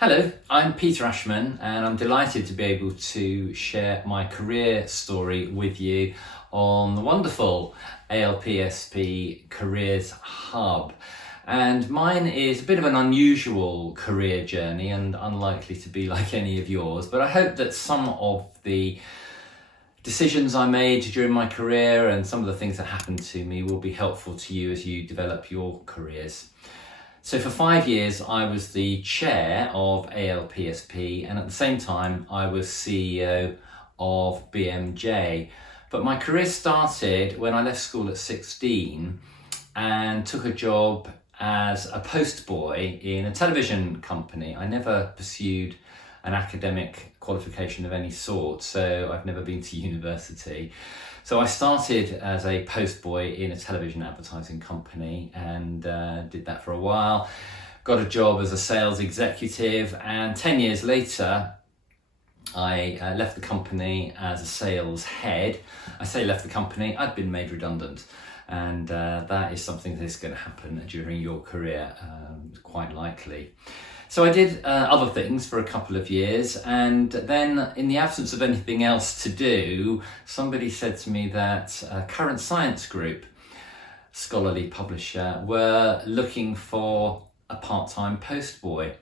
Hello, I'm Peter Ashman and I'm delighted to be able to share my career story with you on the wonderful ALPSP Careers Hub. And mine is a bit of an unusual career journey and unlikely to be like any of yours, but I hope that some of the decisions I made during my career and some of the things that happened to me will be helpful to you as you develop your careers. So for 5 years, I was the chair of ALPSP, and at the same time, I was CEO of BMJ. But my career started when I left school at 16 and took a job as a postboy in a television company. I never pursued an academic qualification of any sort, so I've never been to university. So I started as a postboy in a television advertising company and did that for a while. Got a job as a sales executive, and 10 years later, I left the company as a sales head. I say left the company, I'd been made redundant. And that is something that is going to happen during your career, quite likely. So I did other things for a couple of years, and then in the absence of anything else to do, somebody said to me that Current Science Group, scholarly publisher, were looking for a part-time postboy.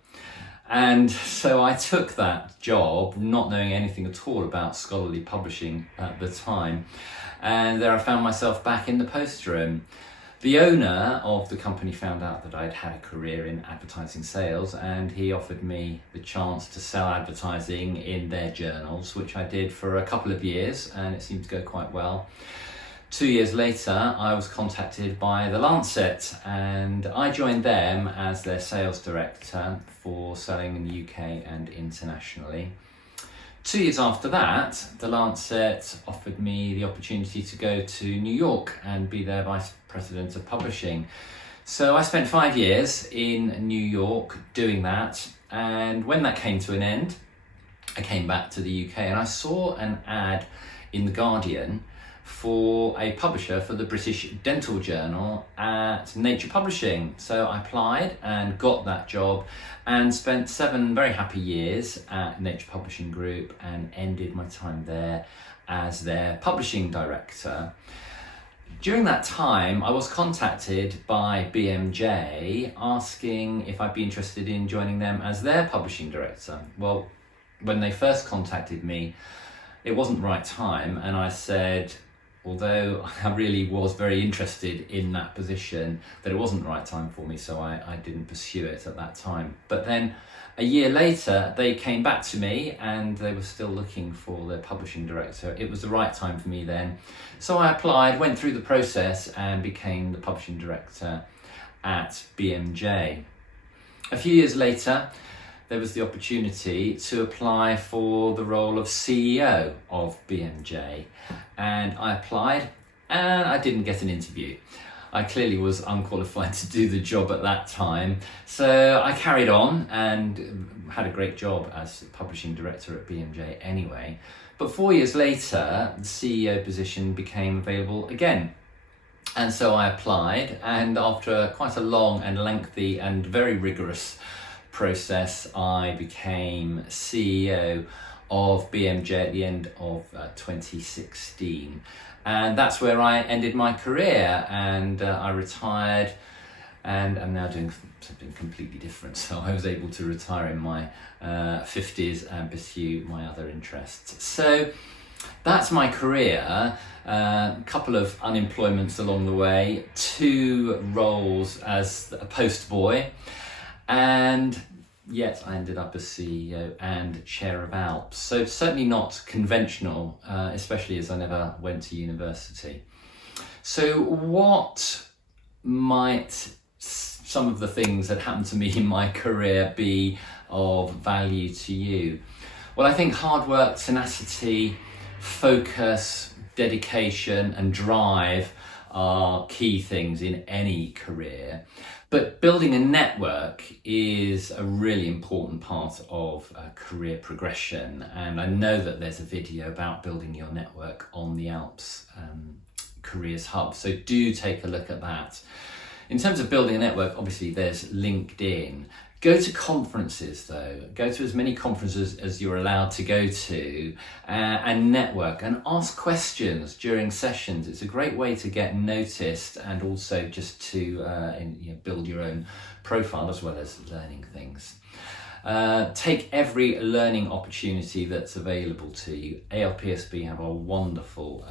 And so I took that job, not knowing anything at all about scholarly publishing at the time. And there I found myself back in the post room. The owner of the company found out that I'd had a career in advertising sales, and he offered me the chance to sell advertising in their journals, which I did for a couple of years, and it seemed to go quite well. 2 years later, I was contacted by The Lancet, and I joined them as their sales director for selling in the UK and internationally. 2 years after that, The Lancet offered me the opportunity to go to New York and be their vice president of publishing. So I spent 5 years in New York doing that, and when that came to an end, I came back to the UK and I saw an ad in The Guardian for a publisher for the British Dental Journal at Nature Publishing. So I applied and got that job and spent 7 very happy years at Nature Publishing Group and ended my time there as their publishing director. During that time, I was contacted by BMJ asking if I'd be interested in joining them as their publishing director. Well, when they first contacted me, it wasn't the right time, and I said, although I really was very interested in that position, that it wasn't the right time for me, so I didn't pursue it at that time. But then a year later, they came back to me and they were still looking for their publishing director. It was the right time for me then. So I applied, went through the process and became the publishing director at BMJ. A few years later, there was the opportunity to apply for the role of CEO of BMJ. And I applied and I didn't get an interview. I clearly was unqualified to do the job at that time. So I carried on and had a great job as publishing director at BMJ anyway. But 4 years later, the CEO position became available again. And so I applied, and after quite a long and lengthy and very rigorous process, I became CEO of BMJ at the end of 2016, and that's where I ended my career, and I retired and I'm now doing something completely different. So I was able to retire in my 50s and pursue my other interests. So that's my career. A couple of unemployments along the way, 2 roles as a postboy, and yet I ended up as CEO and chair of ALPS. So certainly not conventional, especially as I never went to university. So what might some of the things that happened to me in my career be of value to you? Well, I think hard work, tenacity, focus, dedication and drive are key things in any career. But building a network is a really important part of career progression, and I know that there's a video about building your network on the ALPS Careers Hub, so do take a look at that. In terms of building a network, obviously there's LinkedIn. Go to conferences though, go to as many conferences as you're allowed to go to, and network and ask questions during sessions. It's a great way to get noticed and also just to build your own profile as well as learning things. Take every learning opportunity that's available to you. ALPSP have a wonderful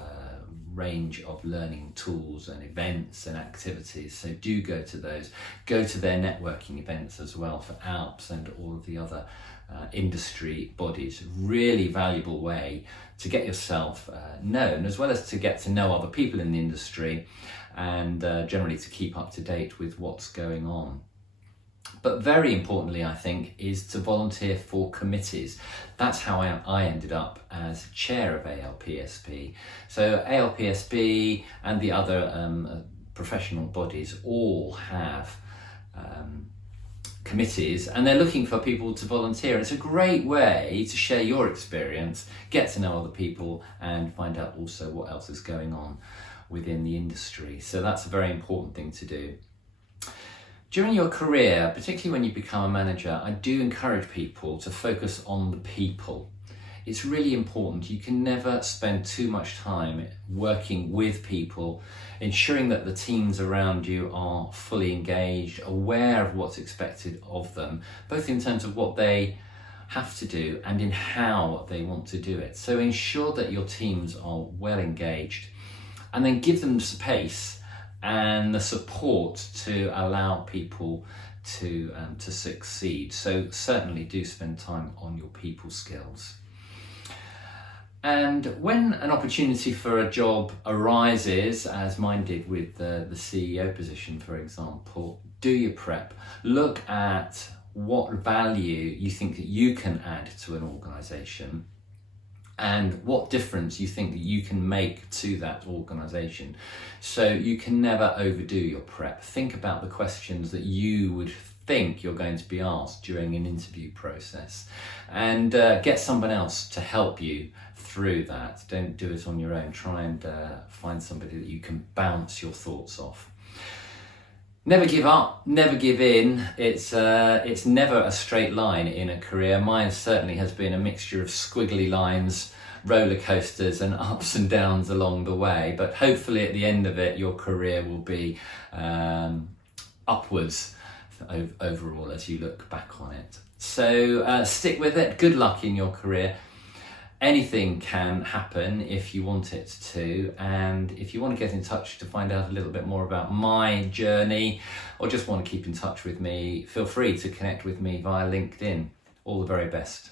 range of learning tools and events and activities, so do go to those. Go to their networking events as well for ALPS and all of the other industry bodies. Really valuable way to get yourself known, as well as to get to know other people in the industry and generally to keep up to date with what's going on. But very importantly, I think, is to volunteer for committees. That's how I ended up as chair of ALPSP. So ALPSP and the other professional bodies all have committees, and they're looking for people to volunteer. It's a great way to share your experience, get to know other people, and find out also what else is going on within the industry. So that's a very important thing to do. During your career, particularly when you become a manager, I do encourage people to focus on the people. It's really important. You can never spend too much time working with people, ensuring that the teams around you are fully engaged, aware of what's expected of them, both in terms of what they have to do and in how they want to do it. So ensure that your teams are well engaged, and then give them space and the support to allow people to succeed. So certainly do spend time on your people skills. And when an opportunity for a job arises, as mine did with the CEO position, for example, do your prep. Look at what value you think that you can add to an organisation, and what difference you think that you can make to that organisation. So you can never overdo your prep. Think about the questions that you would think you're going to be asked during an interview process, and get someone else to help you through that. Don't do it on your own. Try and find somebody that you can bounce your thoughts off. Never give up, never give in. It's never a straight line in a career. Mine certainly has been a mixture of squiggly lines, roller coasters and ups and downs along the way. But hopefully at the end of it, your career will be upwards overall as you look back on it. So stick with it. Good luck in your career. Anything can happen if you want it to, and if you want to get in touch to find out a little bit more about my journey, or just want to keep in touch with me, feel free to connect with me via LinkedIn. All the very best.